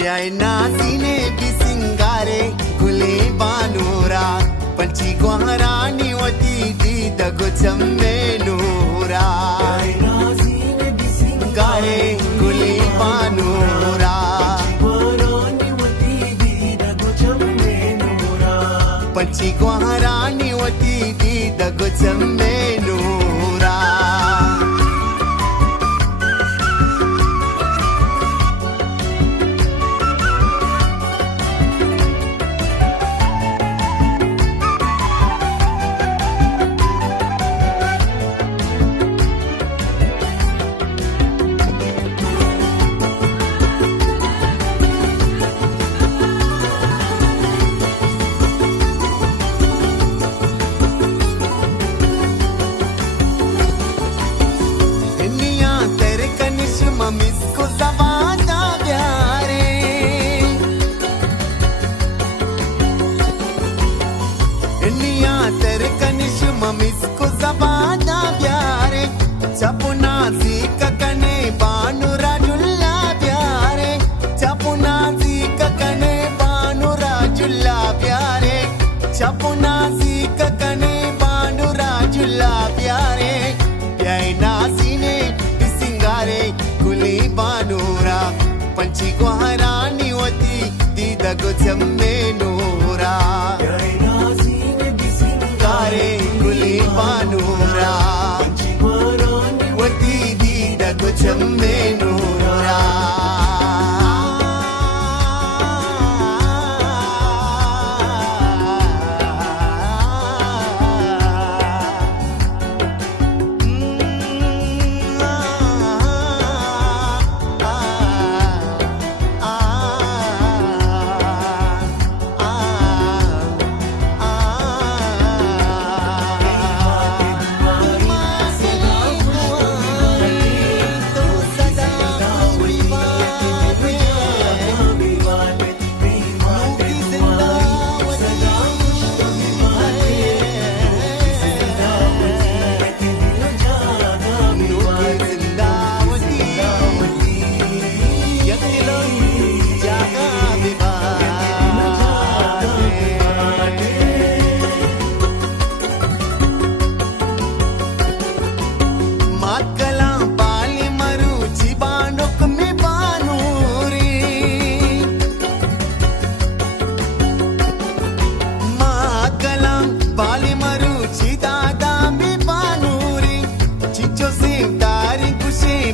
ब्याय नासीने भी सिंगारे गुले बानूरा पंची गुहरानी वती दी दगो चम्मे नूरा सिंगारे गुले बानूरा पंची गुहरानी वती दी दगो चम्मे नूरा इसको ज़बादा प्यारे इन्निया तेरे कनिश ममिसको ज़बादा प्यारे चपुना ज़ीक कने बानु राजुल्ला प्यारे चपुना ज़ीक कने बानु राजुल्ला प्यारे चपुना ज़ीक कने बानु राजुल्ला प्यारे प्याय नासीने सिंगारे गुली बानूरा पंची गुहरानी वती दी दगो चम्मे नूरा सिंगारे गुली बानूरा वती दी दगो चम्मे नूरा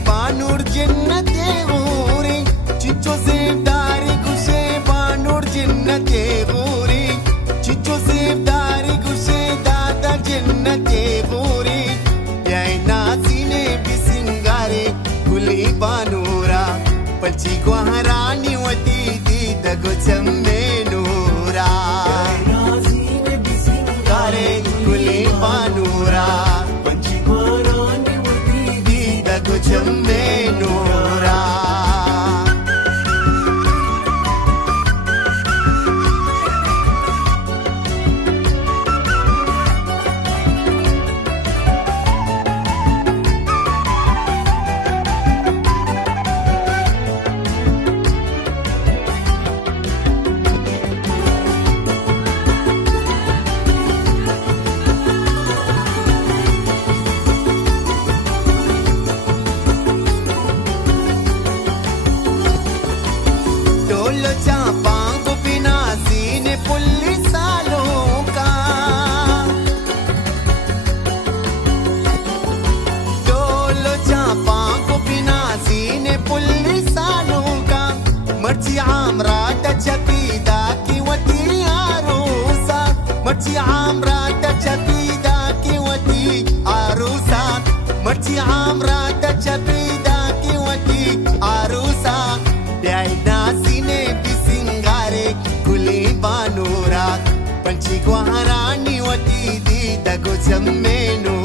बानूर जन्नते गोरी चिचो से डारी गुशे बानूर जन्नते गोरी चिचो से डारी गुशे दादा जन्नते गोरी प्याय नासीने भी सिंगारे गुली बानूरा पंची गुहरानी वती दी दगो चम्मे नूरा सिंगारे गुली बानूरा पंची गुहरानी वती दी दगो चम्मे नूरा मर्ची आमरा तचपीदा की वती आरूसा मर्ची आमरा तचपीदा की वती आरूसा मर्ची आमरा तचपीदा की वती आरूसा प्याय नासीने भी सिंगारे गुली बानूरा पंची गुहरानी वती दी दगो चम्मे नूरा